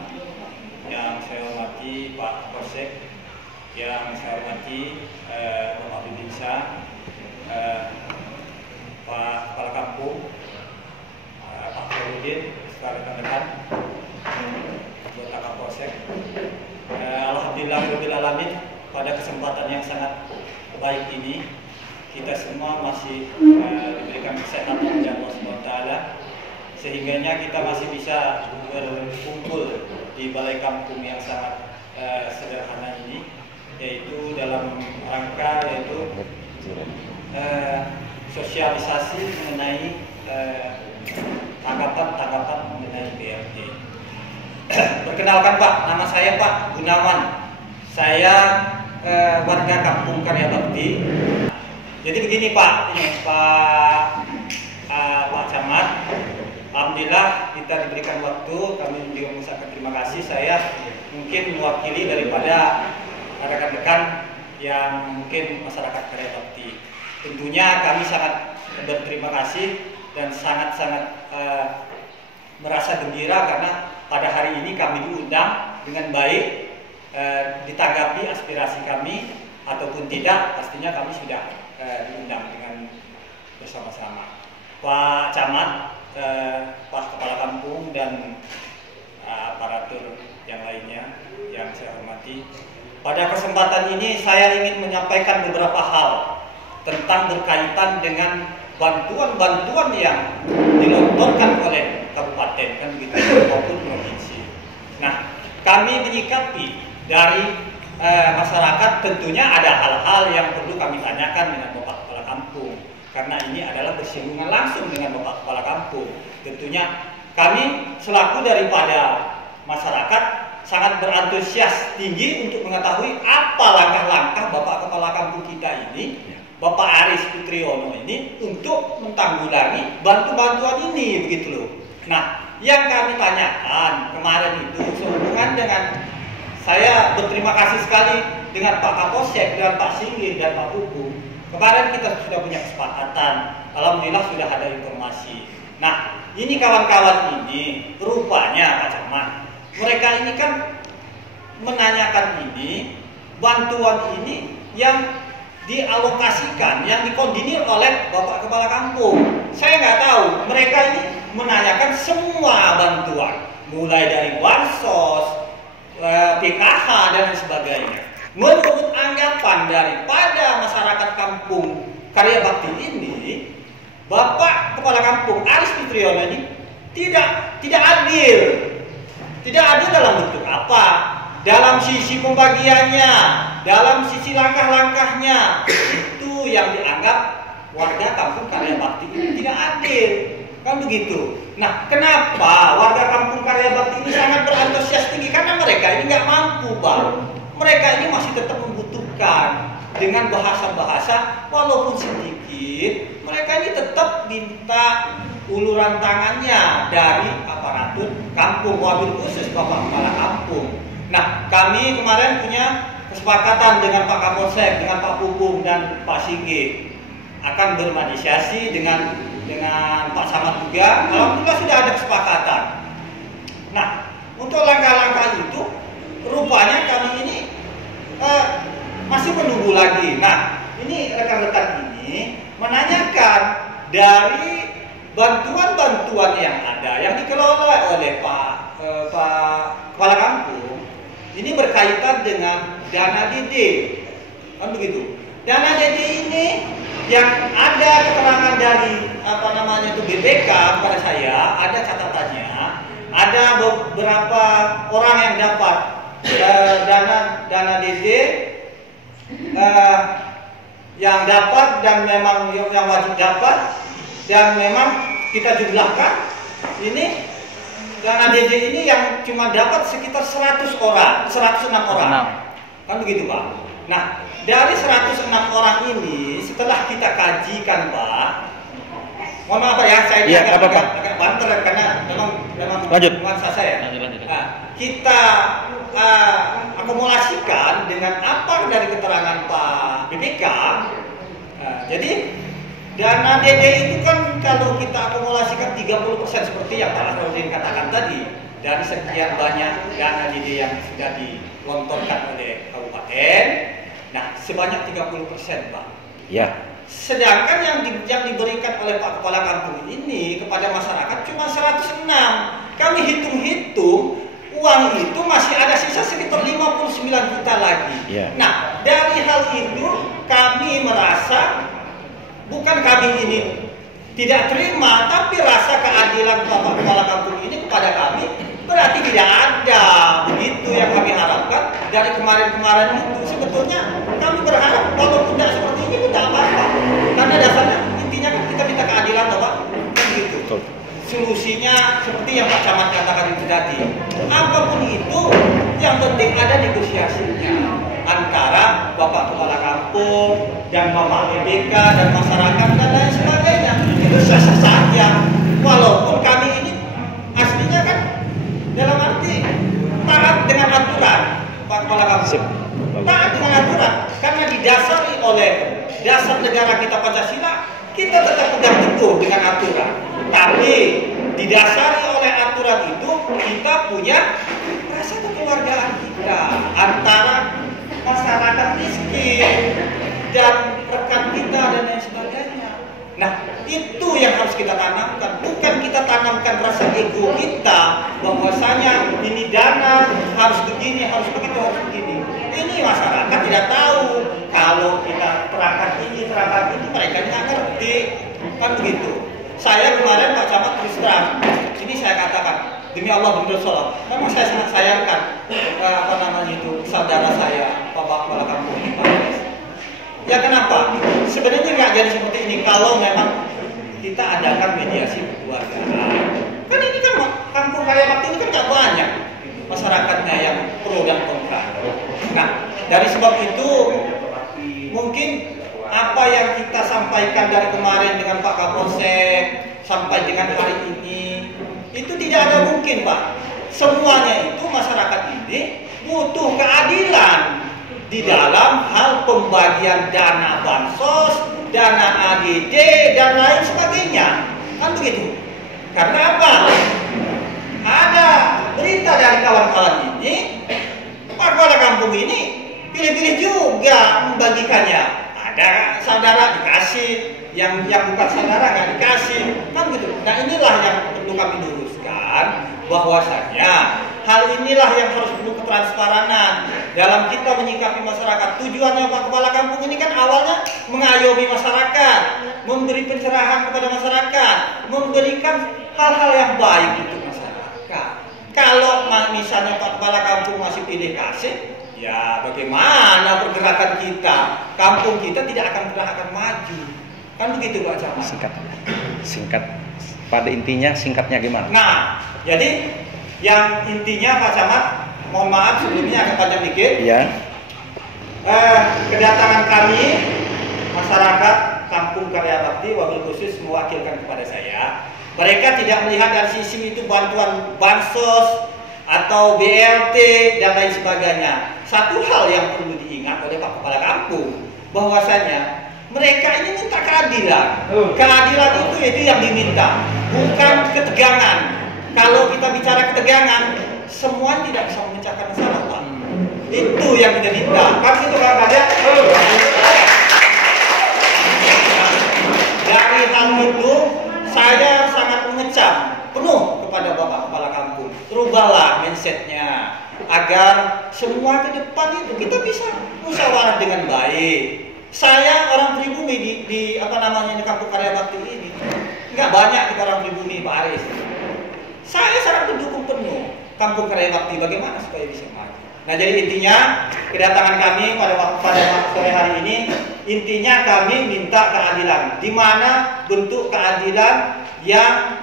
yang saya hormati Pak Kapolsek, yang saya hormati Bapak Babinsa, Pak Kepala Kampung, Pak Ahluddin, sekalian rekan-rekan. kesempatan yang sangat baik ini. Kita semua masih diberikan kesehatan oleh Allah SWT, sehingganya kita masih bisa berkumpul di balai kampung yang sangat sederhana ini, yaitu dalam rangka sosialisasi mengenai tanggapan mengenai BRT. Perkenalkan Pak, nama saya Pak Gunawan. Saya warga Kampung Karya Bakti. Jadi begini Pak, Pak Camat, alhamdulillah kita diberikan waktu, kami juga mengucapkan terima kasih. Saya mungkin mewakili daripada rekan-rekan yang mungkin masyarakat Karya Bakti. Tentunya kami sangat berterima kasih dan sangat-sangat merasa gembira karena pada hari ini kami diundang dengan baik, ditanggapi aspirasi kami ataupun tidak, pastinya kami sudah diundang dengan bersama-sama. Pak Camat, Pak Kepala Kampung dan aparatur yang lainnya yang saya hormati. Pada kesempatan ini saya ingin menyampaikan beberapa hal tentang berkaitan dengan bantuan-bantuan yang dilontorkan oleh kabupaten kan begitu maupun provinsi. Nah, kami menyikapi dari masyarakat, tentunya ada hal-hal yang perlu kami tanyakan dengan Bapak Kepala Kampung karena ini adalah bersinggungan langsung dengan Bapak Kepala Kampung. Tentunya kami selaku daripada masyarakat sangat berantusias tinggi untuk mengetahui apa langkah-langkah Bapak Kepala Kampung kita ini, Bapak Aris Putriono ini, untuk mentanggulangi bantuan ini, begitu loh. Nah, yang kami tanyakan kemarin itu sehubungan dengan, saya berterima kasih sekali dengan Pak Kapolsek, dengan Pak Singgir dan Pak Pupu. Kemarin kita sudah punya kesepakatan, alhamdulillah sudah ada informasi. Nah, ini kawan-kawan ini rupanya Pak Camat, mereka ini kan menanyakan ini, bantuan ini yang dialokasikan, yang dikoordinir oleh Bapak Kepala Kampung. Saya nggak tahu, mereka ini menanyakan semua bantuan, mulai dari bansos, PKH dan sebagainya. Menurut anggapan daripada masyarakat Kampung Karya Bakti ini, Bapak Kepala Kampung Aris Putriono ini tidak adil. Tidak adil dalam bentuk apa? Dalam sisi pembagiannya, dalam sisi langkah-langkahnya, itu yang dianggap warga Kampung Karya Bakti ini tidak adil. Kan begitu. Nah, kenapa warga Kampung Karya Bakti ini sangat berantusias tinggi? Karena mereka ini nggak mampu, Bang. Mereka ini masih tetap membutuhkan dengan bahasa-bahasa walaupun sedikit. Mereka ini tetap minta uluran tangannya dari aparatur kampung, wabil khusus Bapak Kepala Kampung. Nah, kami kemarin punya kesepakatan dengan Pak Kapolsek, dengan Pak Pupung dan Pak Singgih akan bermediasi dengan Pak Samad juga. Alhamdulillah sudah ada kesepakatan. Nah, untuk langkah-langkah itu rupanya kami ini masih menunggu lagi. Nah, ini rekan-rekan ini menanyakan dari bantuan-bantuan yang ada yang dikelola oleh Pak Kepala Kampung. Ini berkaitan dengan dana DD, kan begitu. Dana DD ini yang ada keterangan dari BPK kepada saya, ada catatannya, ada beberapa orang yang dapat dana DD yang dapat dan memang yang wajib dapat dan memang kita jumlahkan ini. Dana DD ini yang cuma dapat sekitar 106 orang. Kan begitu, Pak. Nah, dari 106 orang ini setelah kita kajikan, Pak. Mohon maaf ya, saya agak banter karena memang nuansa saya. Nah, kita akumulasikan dengan apa dari keterangan Pak BPK. Jadi dana DD itu kan kalau kita akumulasikan 30% seperti yang Pak Asrudin katakan tadi, dari sekian banyak dana DD yang sudah dilontorkan oleh kabupaten, nah sebanyak 30%, Pak. Ya. Sedangkan yang diberikan oleh Pak Kepala Kampung ini kepada masyarakat cuma 106. Kami hitung-hitung uang itu masih ada sisa sekitar 59 juta lagi. Ya. Nah, dari hal itu kami merasa bukan kami ini tidak terima, tapi rasa keadilan Bapak Kepala Kampung ini kepada kami berarti tidak ada. Begitu yang kami harapkan dari kemarin-kemarin itu. Sebetulnya kami berharap walaupun tidak seperti ini pun tidak apa-apa, karena dasarnya intinya kan kita minta keadilan, Bapak, kan gitu. Solusinya seperti yang Pak Camat katakan itu tadi, apapun itu yang penting ada negosiasinya antara Bapak Kepala Kampung dan Bapak BPK dan masyarakat dan lain sebagainya. Itu sah-sah saja, walaupun kami ini aslinya kan dalam arti taat dengan aturan, Pak Kepala Kampung, taat dengan aturan, karena didasari oleh dasar negara kita Pancasila, kita tetap pegang teguh dengan aturan. Tapi didasari oleh aturan itu kita punya rasa kekeluargaan kita antara masyarakat miskin dan rekan kita dan lain sebagainya. Nah, itu yang harus kita tanamkan, bukan kita tanamkan rasa ego kita bahwasanya ini dana harus begini, harus begitu, harus begini. Ini masyarakat tidak tahu. Kalau kita terangkan ini, terangkan itu, mereka tidak ngerti, kan begitu. Saya kemarin Pak Camat terus terang, ini saya katakan demi Allah demi Rasulullah, memang saya sangat sayangkan saudara saya Bapak Kepala Kampung ini, Pak Anies. Ya kenapa? Sebenarnya nggak jadi seperti ini kalau memang kita adakan mediasi kekeluargaan. Kan ini kan kampung Karya Bakti ini kan nggak banyak masyarakatnya yang pro dan kontra. Nah, dari sebab itu mungkin apa yang kita sampaikan dari kemarin dengan Pak Kapolsek sampai dengan hari ini itu tidak ada mungkin, Pak. Semuanya itu masyarakat ini butuh keadilan di dalam hal pembagian dana bansos, dana AGD dan lain sebagainya. Kan begitu. Karena apa? Ada berita dari kawan-kawan ini, Pak Kepala Kampung ini pilih-pilih juga membagikannya. Ada saudara dikasih, yang bukan saudara nggak dikasih, kan gitu. Nah inilah yang perlu kami luruskan, bahwasanya hal inilah yang harus perlu ketransparanan dalam kita menyikapi masyarakat. Tujuannya Pak Kepala Kampung ini kan awalnya mengayomi masyarakat, memberi pencerahan kepada masyarakat, memberikan hal-hal yang baik untuk masyarakat. Kalau misalnya Pak Kepala Kampung masih pilih kasih, ya bagaimana pergerakan kita? Kampung kita tidak akan pernah akan maju. Kan begitu Pak Camat. Singkat. Pada intinya singkatnya gimana? Nah, jadi yang intinya Pak Camat, mohon maaf sebelumnya agak panjang dikit. Iya. Kedatangan kami masyarakat Kampung Karya Bakti wabil khusus mewakilkan kepada saya. Mereka tidak melihat dari sisi itu bantuan bansos atau BLT dan lain sebagainya. Satu hal yang perlu diingat oleh Pak Kepala Kampung, bahwasanya mereka ini minta keadilan. Keadilan itu yang diminta, bukan ketegangan. Kalau kita bicara ketegangan, semua tidak bisa memecahkan masalah, Pak. Itu yang kita minta. Kan itu Pak Kader. Dari hal itu, saya sangat mengecam penuh kepada Bapak Kepala Kampung. Rubahlah mindsetnya agar semua ke depan itu kita bisa musyawarah dengan baik. Saya orang pribumi di Kampung Karya Bakti ini nggak banyak kita orang pribumi, Pak Aris. Saya sangat mendukung penuh Kampung Karya Bakti bagaimana supaya bisa maju. Nah jadi intinya kedatangan kami pada sore hari ini intinya kami minta keadilan. Di mana bentuk keadilan yang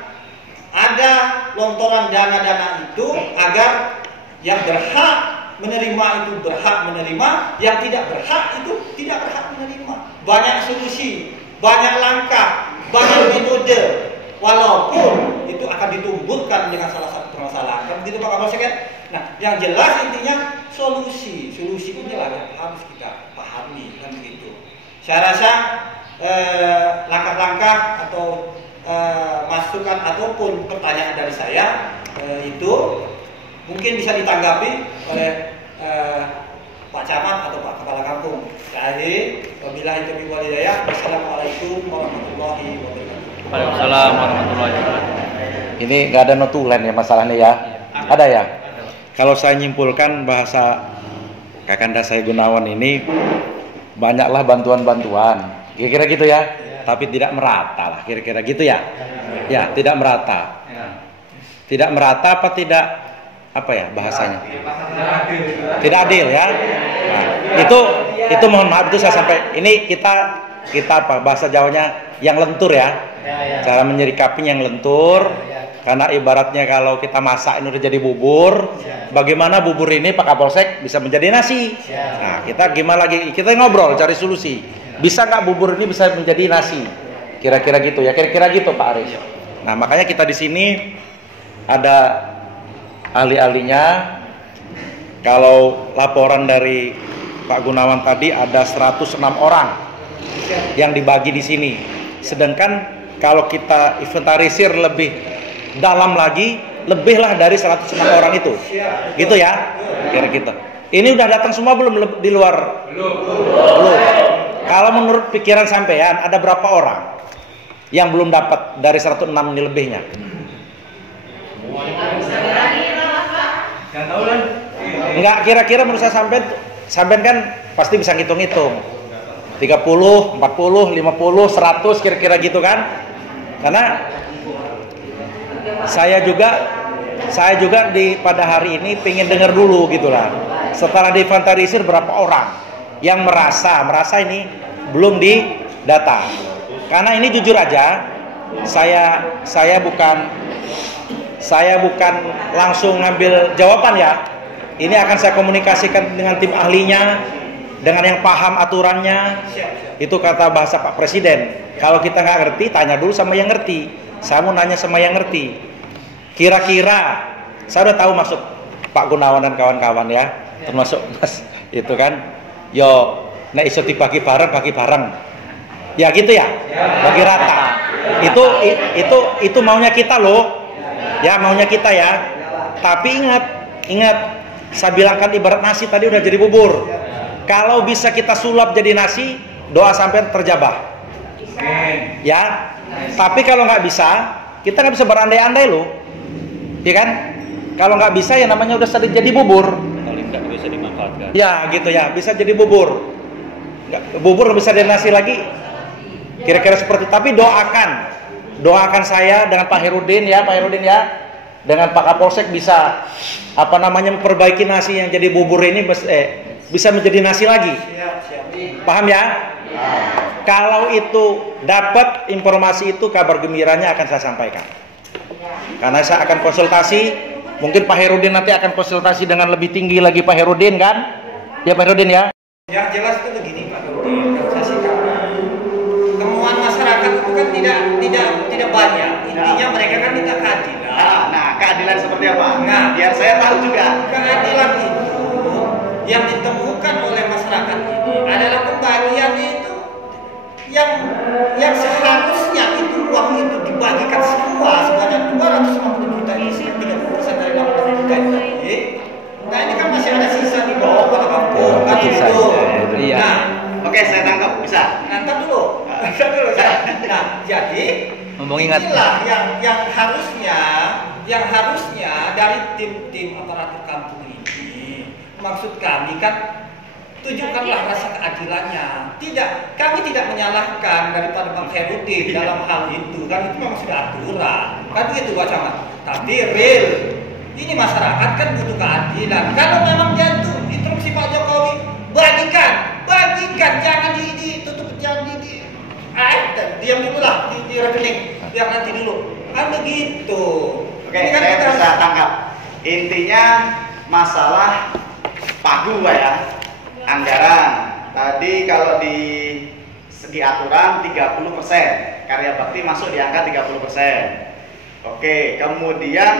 ada lontoran dana-dana itu agar yang berhak menerima itu berhak menerima, yang tidak berhak itu tidak berhak menerima. Banyak solusi, banyak langkah, banyak metode, walaupun itu akan ditumbuhkan dengan salah satu permasalahan. Kan begitu Pak Kapolsek kan? Nah, yang jelas intinya solusi inilah yang harus kita pahami, kan begitu. Saya rasa langkah-langkah atau masukan ataupun pertanyaan dari saya itu mungkin bisa ditanggapi oleh Pak Camat atau Pak Kepala Kampung. Wabillahi taufiq wal hidayah. Wassalamualaikum warahmatullahi wabarakatuh. Waalaikumsalam warahmatullahi wabarakatuh. Ini nggak ada notulen ya masalahnya ya? Ada ya? Kalau saya nyimpulkan bahasa Kakanda saya Gunawan ini banyaklah bantuan-bantuan, kira-kira gitu ya, tapi tidak merata lah, kira-kira gitu ya. Ya, tidak merata. Tidak merata apa tidak, apa ya bahasanya? Tidak adil ya. Nah, itu mohon maaf, itu saya sampai ini kita apa bahasa Jawanya yang lentur ya. Cara menyikapinya yang lentur. Karena ibaratnya kalau kita masak ini udah jadi bubur, bagaimana bubur ini Pak Kapolsek bisa menjadi nasi? Nah, kita gimana lagi? Kita ngobrol cari solusi. Bisa nggak bubur ini bisa menjadi nasi? Kira-kira gitu ya. Kira-kira gitu Pak Aris. Nah, makanya kita di sini ada ahli-ahlinya. Kalau laporan dari Pak Gunawan tadi ada 106 orang yang dibagi di sini. Sedangkan kalau kita inventarisir lebih dalam lagi, lebihlah dari 106 orang itu. Gitu ya? Kira gitu. Ini udah datang semua belum di luar? Belum. Kalau menurut pikiran sampean ada berapa orang yang belum dapat dari 106 ini lebihnya? Enggak, kira-kira menurut saya sampean kan pasti bisa ngitung-ngitung. 30, 40, 50, 100 kira-kira gitu kan? Karena saya juga pada hari ini pengen dengar dulu gitulah. Setelah diinventarisir berapa orang yang merasa ini belum didata. Karena ini jujur aja, saya bukan langsung ngambil jawaban ya. Ini akan saya komunikasikan dengan tim ahlinya, dengan yang paham aturannya. Itu kata bahasa Pak Presiden. Kalau kita nggak ngerti, tanya dulu sama yang ngerti. Saya mau nanya sama yang ngerti. Kira-kira, saya udah tahu maksud Pak Gunawan dan kawan-kawan ya, termasuk Mas itu kan. Yo, nek iso dibagi bareng. Ya gitu ya, bagi rata. Itu maunya kita loh. Ya maunya kita ya. Tapi ingat, saya bilangkan ibarat nasi tadi udah jadi bubur. Kalau bisa kita sulap jadi nasi, doa sampai terjabah. Ya. Tapi kalau nggak bisa, kita nggak bisa berandai-andai loh. Ya kan? Kalau nggak bisa ya namanya udah jadi bubur. Paling nggak bisa dimanfaatkan. Ya gitu ya, bisa jadi bubur. Bubur nggak bisa jadi nasi lagi. Kira-kira seperti. Tapi doakan saya dengan Pak Herudin ya, dengan Pak Kapolsek bisa memperbaiki nasi yang jadi bubur ini bisa menjadi nasi lagi. Paham ya? Kalau itu dapat informasi itu, kabar gembiranya akan saya sampaikan. Karena saya akan konsultasi, mungkin Pak Herudin nanti akan konsultasi dengan lebih tinggi lagi Pak Herudin kan? Ya Pak Herudin ya? Yang jelas itu begini Pak Herudin, kalau saya sikapi temuan masyarakat itu kan tidak banyak. Intinya mereka kan minta keadilan. Nah, keadilan seperti apa? Nah, biar saya tahu juga. Keadilan itu yang ditemukan oleh masyarakat ini adalah pembagian itu yang seharusnya itu uang itu dibagikan semua sebanyak 250 juta ini 30% dari 60 juta ini. Nah ini kan masih ada sisa di bawah pada kampung kan itu. Iya. Nah, Oke, saya tangkap bisa. nanti dulu. Nah, jadi inilah yang harusnya dari tim aparatur kampung ini, maksud kami kan tunjukkanlah rasa keadilannya. Kami tidak menyalahkan daripada Bang Herudin dalam hal itu, kan itu memang sudah aturan. Kan begitu Pak Camat. Tapi real, ini masyarakat kan butuh keadilan. Kalau memang dia itu instruksi Pak Jokowi, bagikan, jangan ditutup, jangan diam dulu lah di rekening, biar nanti dulu. Kan begitu. Oke, saya bisa tangkap. Intinya masalah pagu Pak ya. Anggaran tadi kalau di segi aturan 30%, karya bakti masuk di angka 30%. Oke, kemudian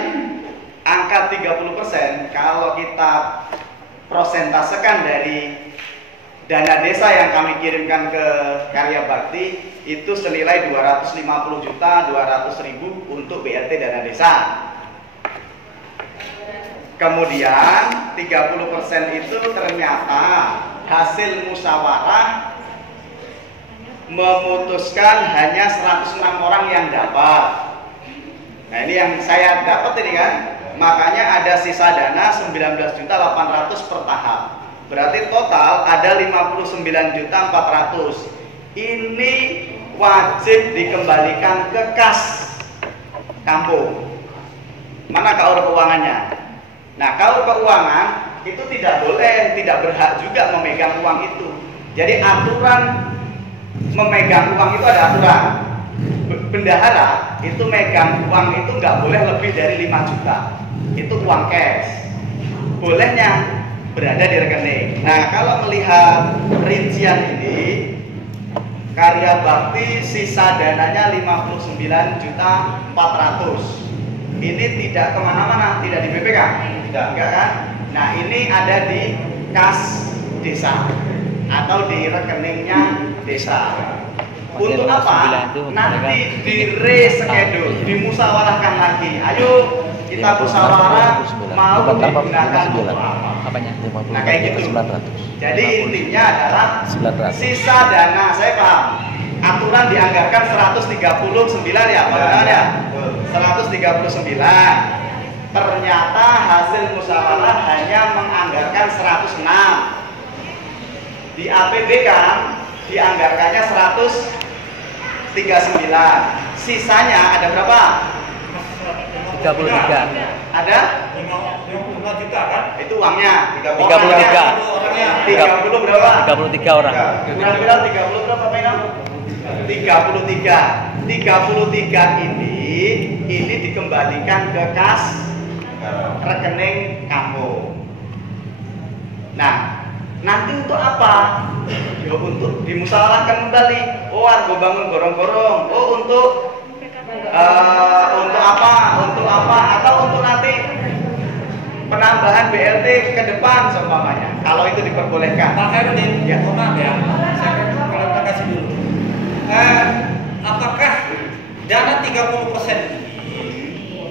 angka 30% kalau kita prosentasekan dari dana desa yang kami kirimkan ke karya bakti itu senilai 250.200.000 untuk BLT dana desa. Kemudian 30% itu ternyata hasil musyawarah memutuskan hanya 106 orang yang dapat. Nah ini yang saya dapat ini kan, makanya ada sisa dana 19.800.000 per tahap. Berarti total ada 59.400.000. Ini wajib dikembalikan ke kas kampung. Mana kaur keuangannya? Nah, kaur keuangan itu tidak boleh, tidak berhak juga memegang uang itu. Jadi aturan memegang uang itu ada aturan. Bendahara itu megang uang itu nggak boleh lebih dari 5 juta. Itu uang cash. Bolehnya berada di rekening. Nah, kalau melihat rincian ini, karya bakti sisa dananya 59.400.000. Ini tidak kemana-mana, tidak di BPK, tidak, enggak kan? Nah, ini ada di kas desa atau di rekeningnya desa. Untuk apa? Nanti di reschedule, dimusyawarahkan lagi. Ayo kita musyawarah mau digunakan untuk apa? Nah, kayak gitu. Jadi intinya adalah sisa dana, saya paham. Aturan dianggarkan 139 ya, Pak ya. 139. Ternyata hasil musyawarah hanya menganggarkan 106. Di APB kan dianggarkannya 139. Sisanya ada berapa? 33. Ada? 5 juta kan? Itu uangnya. 33. 30 berapa? 33 orang. Kurang-kurang 30 berapa, Pak Inam? 33 ini dikembalikan ke kas rekening kampung. Nah, nanti untuk apa? Ya untuk dimusyawarahkan kembali. Oh, argo bangun gorong-gorong. Oh, untuk apa? Untuk apa? Atau untuk nanti penambahan BLT ke depan seumpamanya. Kalau itu diperbolehkan. Pak Khairudin, Ya. mohon maaf ya, saya klarifikasi dulu. Apakah dana 30% ini,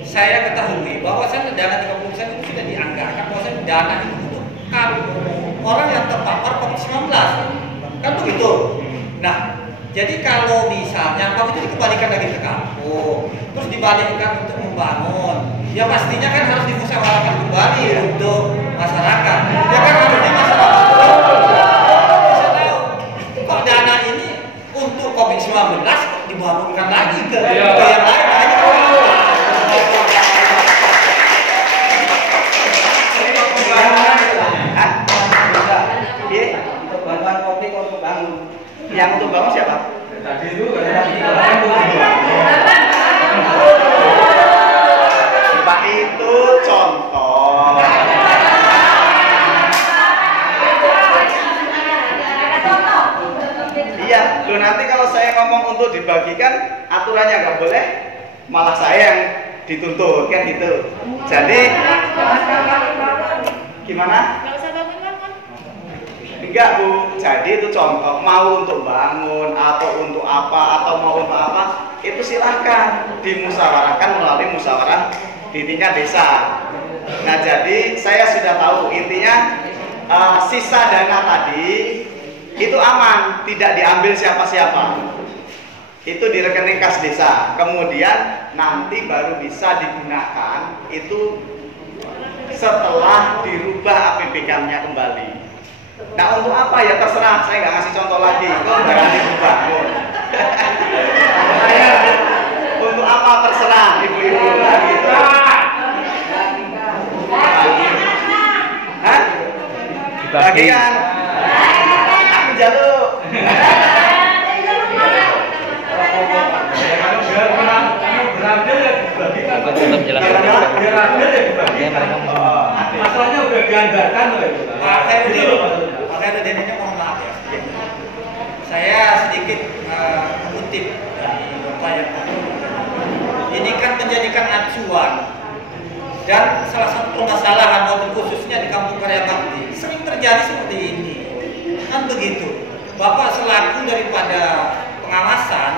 saya ketahui bahwasannya dana 30% itu sudah dianggarkan bahwasannya dana itu untuk orang yang terpapar COVID-19, kan begitu. Nah, jadi kalau misalnya waktu itu dikembalikan lagi ke kampung, terus dibalikkan untuk membangun, ya pastinya kan harus dimusyawarahkan kembali untuk masyarakat. Ya kan harusnya masyarakat bisa tahu kok dana ini untuk COVID-19 dibangunkan lagi ke yang lain. Yang untuk bangun siapa? Tadi itu Pak, itu contoh. Iya, loh nanti kalau saya ngomong untuk dibagikan aturannya nggak boleh, malah saya yang dituntut kan gitu. Jadi gimana? Enggak, Bu. Jadi itu contoh, mau untuk bangun atau untuk apa atau mau untuk apa, itu silahkan dimusyawarahkan melalui musyawarah di tingkat desa. Nah, jadi saya sudah tahu intinya sisa dana tadi itu aman, tidak diambil siapa-siapa. Itu di rekening kas desa. Kemudian nanti baru bisa digunakan itu setelah dirubah APBK-nya kembali. Nah, untuk apa ya terserah, saya nggak ngasih contoh lagi. Kok berani dibangun? Untuk apa terserah ibu-ibu gitu. Hah? Bagian. Aku jaluk. Masalahnya udah dianggarkan loh itu. Pak Khairudin ini mohon maaf ya. Saya sedikit mengutip dari Bapak yang tadi. Ini kan menjadikan acuan dan salah satu permasalahan maupun khususnya di Kampung Karya Bakti sering terjadi seperti ini. Kan begitu. Bapak selaku daripada pengawasan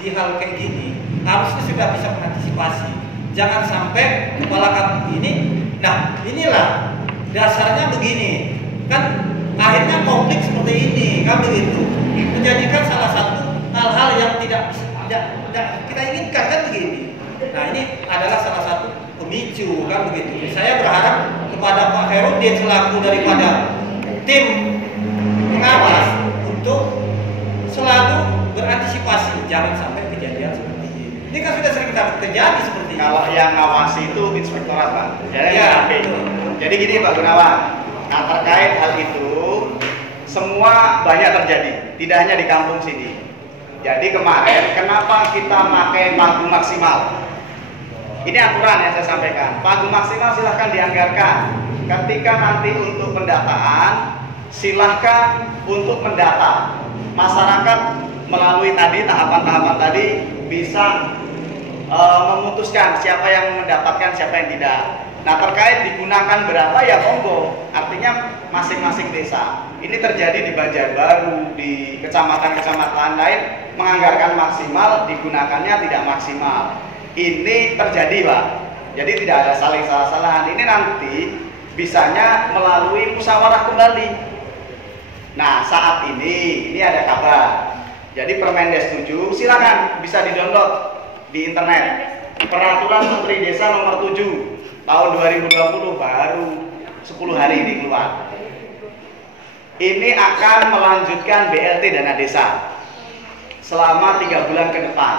di hal kayak gini harusnya sudah bisa mengantisipasi. Jangan sampai kepala kampung ini, nah inilah dasarnya begini, kan akhirnya konflik seperti ini, kan begitu, menjadikan salah satu hal-hal yang tidak kita inginkan, kan begini. Nah, ini adalah salah satu pemicu, kan begitu. Saya berharap kepada Pak Khairudin selaku daripada tim pengawas untuk selalu berantisipasi jangan sampai kejadian seperti ini. Ini kan sudah sering terjadi seperti ini. Kalau yang ngawasi itu inspektorat, Pak. Ya, jadi gini Pak Gunawan. Nah, terkait hal itu semua banyak terjadi, tidak hanya di kampung sini. Jadi kemarin kenapa kita pakai pagu maksimal? Ini aturan yang saya sampaikan. Pagu maksimal silahkan dianggarkan. Ketika nanti untuk pendataan, silahkan untuk mendata. Masyarakat melalui tadi tahapan-tahapan tadi bisa memutuskan siapa yang mendapatkan, siapa yang tidak. Nah, terkait digunakan berapa ya monggo. Artinya masing-masing desa. Ini terjadi di Banjarbaru, di kecamatan-kecamatan lain menganggarkan maksimal, digunakannya tidak maksimal. Ini terjadi, Pak. Jadi tidak ada saling salah-salahan. Ini nanti bisanya melalui musyawarah kembali. Nah, saat ini ada kabar. Jadi Permendes 7 silakan bisa di-download di internet. Peraturan Menteri Desa nomor 7 tahun 2020 baru 10 hari ini keluar. Ini akan melanjutkan BLT dana desa selama 3 bulan ke depan.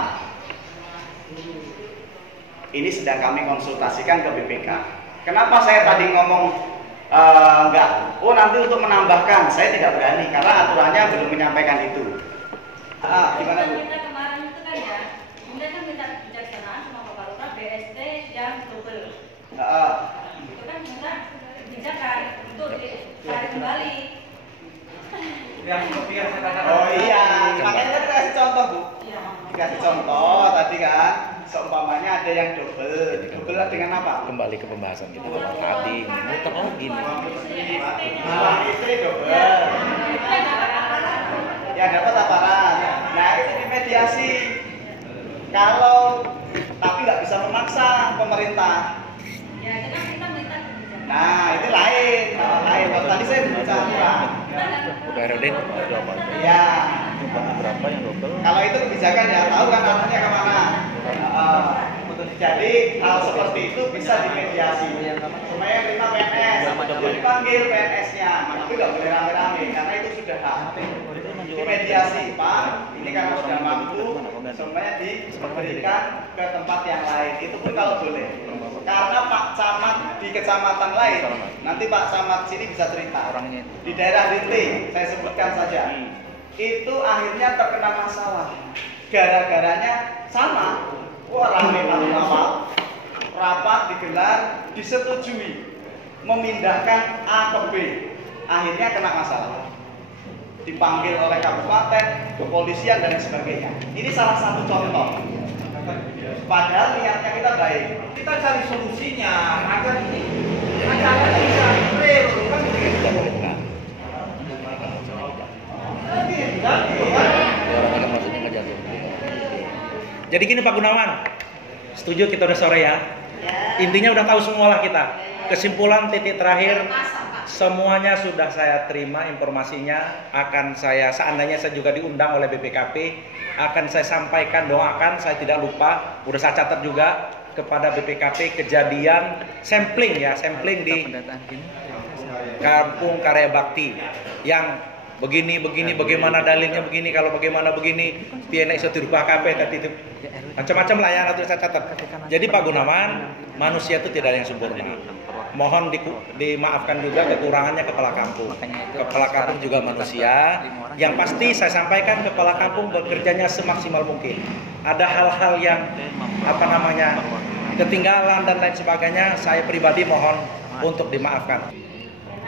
Ini sedang kami konsultasikan ke BPK. Kenapa saya tadi ngomong enggak? Oh, nanti untuk menambahkan, saya tidak berani karena aturannya belum menyampaikan itu. Gimana Bu? Kita kemarin itu kan ya, kemudian kan minta kebijaksanaan sama Bapak Lurah BST yang double. Itu kan minta kebijakan untuk dicari kembali. Yang seperti yang saya katakan. Oh iya, makanya kita kasih contoh Bu. Iya. Dikasih contoh tadi kan, seumpamanya ada yang double dengan apa? Kembali ke pembahasan kita tadi, muter gini. Suami istri double. Ya dapat aparat. Nah itu dimediasi. Kalau tapi nggak bisa memaksa pemerintah. Ya, itu kan kita minta kebijakan. Nah itu lain. Kalau tadi saya bicara. UPRD ada apa? Iya. Berapa yang double? Kalau itu kebijakan ya tahu kan arahnya kemana. Jadi hal seperti itu bisa dimediasi supaya kita PNS dipanggil PNS-nya, tapi nggak boleh rame-rame karena itu sudah hak. Dimediasi Pak, ini karena sudah mampu, semuanya diberikan ke tempat yang lain. Itu pun kalau boleh. Karena Pak Camat di kecamatan lain, nanti Pak Camat sini bisa cerita. Di daerah Rinting, saya sebutkan saja, itu akhirnya terkena masalah. Gara-garanya sama. Wah, rame awal rapat digelar, disetujui memindahkan A ke B, akhirnya kena masalah, dipanggil oleh kabupaten, kepolisian dan sebagainya. Ini salah satu contoh. Padahal niatnya kita baik. Kita cari solusinya agar ini acara bisa clear kan begitu. Jadi gini Pak Gunawan, setuju kita udah sore ya? Intinya udah tahu semua lah kita. Kesimpulan titik terakhir, semuanya sudah saya terima informasinya. Akan saya, seandainya saya juga diundang oleh BPKP, akan saya sampaikan, doakan, saya tidak lupa. Udah saya catat juga kepada BPKP kejadian sampling ya, sampling di Kampung Karya Bakti yang begini, bagaimana dalilnya begini, kalau bagaimana begini, PNS itu dirubah KP tadi itu macam-macam lah ya, nanti saya catat. Jadi Pak Gunawan, manusia itu tidak ada yang sempurna. Mohon dimaafkan juga kekurangannya kepala kampung. Kepala kampung juga manusia. Yang pasti saya sampaikan kepala kampung bekerjanya semaksimal mungkin. Ada hal-hal yang ketinggalan dan lain sebagainya, saya pribadi mohon untuk dimaafkan.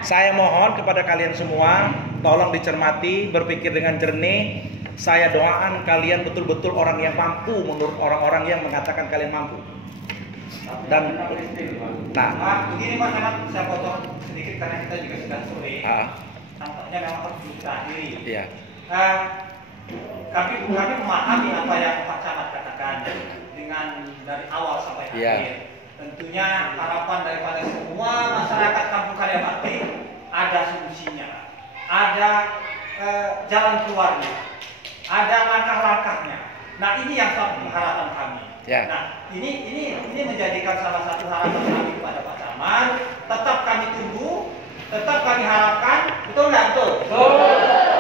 Saya mohon kepada kalian semua, tolong dicermati, berpikir dengan jernih. Saya doakan kalian betul-betul orang yang mampu menurut orang-orang yang mengatakan kalian mampu. Dan begini Pak Camat, saya potong sedikit karena kita juga sudah sore. Tampaknya memang harus diakhiri. Iya. Kami memahami apa yang Pak Camat katakan dengan dari awal sampai akhir. Iya. Tentunya harapan daripada semua masyarakat Kampung Karya Bakti ada solusinya, ada jalan keluarnya, ada langkah-langkahnya. Nah ini yang harapan kami. Ya. Nah ini menjadikan salah satu harapan kami kepada Pak Camat. Tetap kami tunggu tetap kami harapkan, betul nggak betul?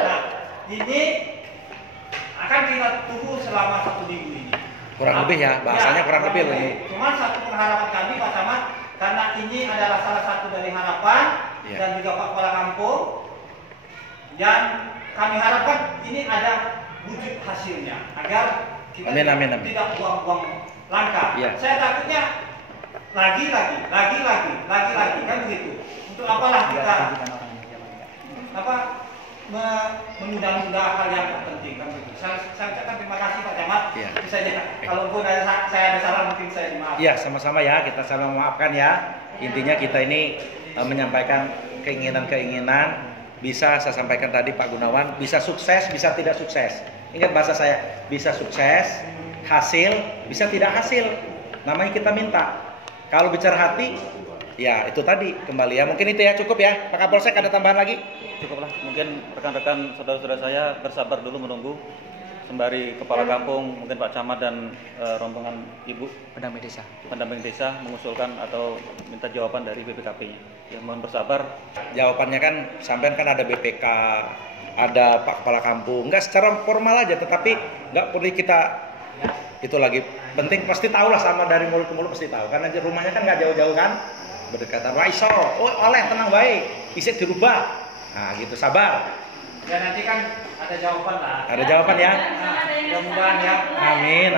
Nah, ini akan kita tunggu selama 1 minggu ini. Kurang lebih ya, bahasanya kurang lebih loh ini. Cuma satu pengharapan kami Pak Camat, karena ini adalah salah satu dari harapan dan juga Pak Kepala Kampung, yang kami harapkan ini ada wujud hasilnya agar kita tidak buang-buang langkah. Saya takutnya lagi kan begitu. Untuk apalah kita menunda-nunda hal yang penting kan begitu. Saya ucapkan terima kasih Pak Camat. Itu saja. Kalaupun saya ada salah mungkin saya dimaafkan. Iya, sama-sama ya, kita saling memaafkan ya. Intinya kita ini menyampaikan keinginan-keinginan. Bisa saya sampaikan tadi Pak Gunawan, bisa sukses, bisa tidak sukses. Ingat bahasa saya, bisa sukses, hasil, bisa tidak hasil. Namanya kita minta. Kalau bicara hati, ya itu tadi kembali ya. Mungkin itu ya, cukup ya. Pak Kapolsek ada tambahan lagi? Cukuplah. Mungkin rekan-rekan saudara-saudara saya bersabar dulu menunggu sembari Kepala Kampung, mungkin Pak Camat dan rombongan Ibu pendamping desa mengusulkan atau minta jawaban dari BPKP-nya. Ya, mohon bersabar. Jawabannya kan sampean kan ada BPK, ada Pak Kepala Kampung. Enggak secara formal aja, tetapi enggak perlu kita itu lagi penting, pasti tahu lah, sama dari mulut ke mulut pasti tahu. Karena rumahnya kan nggak jauh-jauh kan, berdekatan. Raiso, oh oleh tenang baik, bisa dirubah. Nah gitu, sabar. Ya nanti kan ada jawaban lah. Ada jawaban ya. Nah, mudah-mudahan ya. Amin.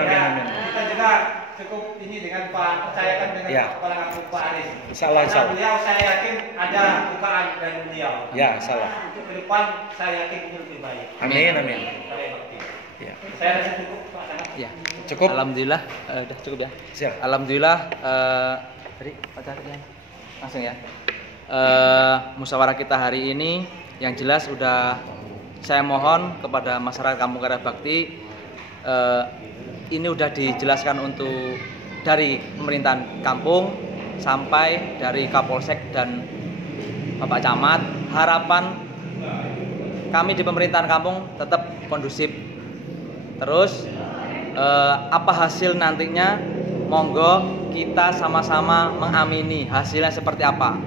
Kita juga cukup ini dengan Pak, percayakan dengan Pak Kepala Kampung Pak Aris. Insyaallah. Beliau saya yakin ada bukaan dari beliau. Ya, salah. Untuk ke depan saya yakin itu lebih baik. Amin. Ya. Saya rasa cukup Pak Camat. Ya. Cukup. Alhamdulillah, udah cukup ya. Siap. Alhamdulillah, tadi pacarnya langsung ya. Musyawarah kita hari ini yang jelas udah saya mohon kepada masyarakat Kampung Karya Bakti, ini udah dijelaskan untuk dari pemerintahan kampung sampai dari Kapolsek dan Bapak Camat. Harapan kami di pemerintahan kampung tetap kondusif. Terus apa hasil nantinya, monggo kita sama-sama mengamini hasilnya seperti apa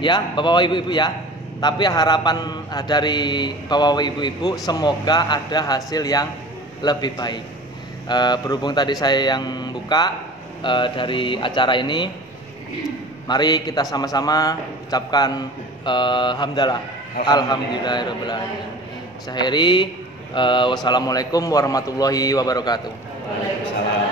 ya Bapak Ibu ya. Tapi harapan dari Bapak Ibu semoga ada hasil yang lebih baik. Berhubung tadi saya yang buka dari acara ini, mari kita sama-sama ucapkan hamdalah. Alhamdulillahirabbil alamin. Sahiri, wassalamualaikum warahmatullahi wabarakatuh. Waalaikumsalam.